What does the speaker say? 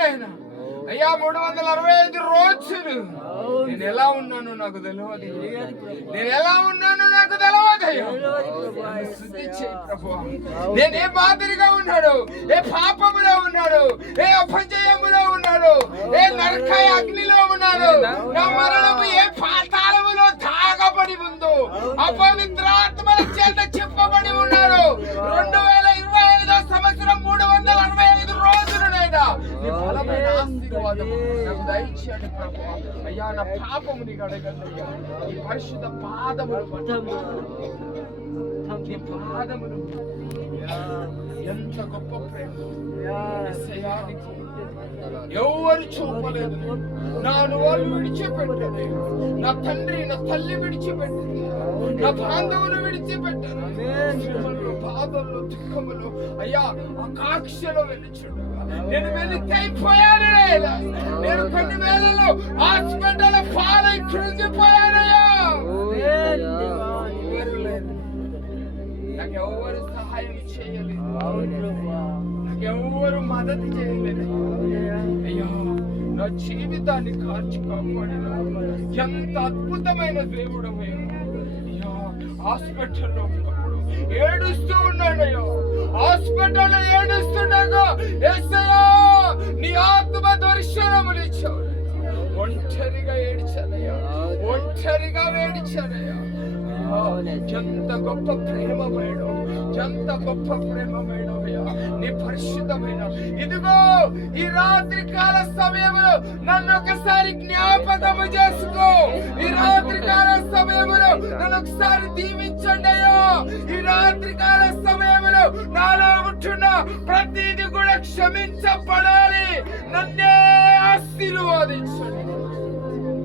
నాయనా. అయ్యా 365 రోజులు నేను ఎలా ఉన్నానో నాకు తెలియదు. నేను ఎలా ఉన్నానో నాకు తెలియదయ్యా. నేను ఏ మాదిరిగా ఉన్నాడు, ఏ పాపములో ఉన్నాడు, ఏ అపజయములో ఉన్నాడు, ఏ నరక అగ్నిలో ఉన్నాడు, నా మరణము ఏ పాతాళములో తాగబడి ఉందో, అపవిత్రాత్మల చేత చెప్పబడి ఉన్నాడు. 2025 సంవత్సరం 365 రోజులనైనా నీ బలమైన ఆశీర్వాదము నాకు దయచేయండి ప్రభువా. అయ్యా నా పాపము నీకు అడగండి. ఈ పరిశుద్ధ పాదములు ఎంత గొప్ప ప్రేమ ఎవరు చూపలేదు. నాను వాళ్ళు విడిచిపెట్టారు. నా తండ్రి నా తల్లి విడిచిపెట్టారు. నా బాంధవులు విడిచిపెట్టారు. బాధల్లో దుఃఖములు అయ్యా ఆకాంక్షలో వెళ్ళిచుండగా నేను వెళ్ళిపోయాను. నేను కొన్ని వేళల్లో హాస్పిటల్ పాలై కృంగిపోయానయ్యా. నాకెవరు సహాయం చేయలేదు, నాకెవరు మద్దతు చేయలేదు. అయ్యా నా జీవితాన్ని కాచి కాపాడిన ఎంత అద్భుతమైన దేవుడు. అయ్యా హాస్పిటల్లో ఉన్నప్పుడు ఏడుస్తూ ఉన్నానయ్యా. హాస్పిటల్లో ఏడుస్తుండగా యేసయ్యా నీ ఆత్మ దర్శనములు ఇచ్చావు. ఒంటరిగా ఏడ్చానయ్యా, ఒంటరిగా ఏడ్చానయ్యా. ఎంత గొప్ప ప్రేమమేడో, ఎంత గొప్ప ప్రేమమేడో అయ్యా నీ పరిశుద్ధమైన. ఇదిగో ఈ రాత్రి కాల సమయంలో నన్ను ఒకసారి జ్ఞాపకము చేసుకో. ఈ రాత్రి కాల సమయంలో నన్ను ఒకసారి దీవించండి అయ్యా. ఈ రాత్రి కాల సమయంలో నాలో ఉంటున్న ప్రతిదీ కూడా క్షమించబడాలి. నన్నే ఆశీర్వాదించండి.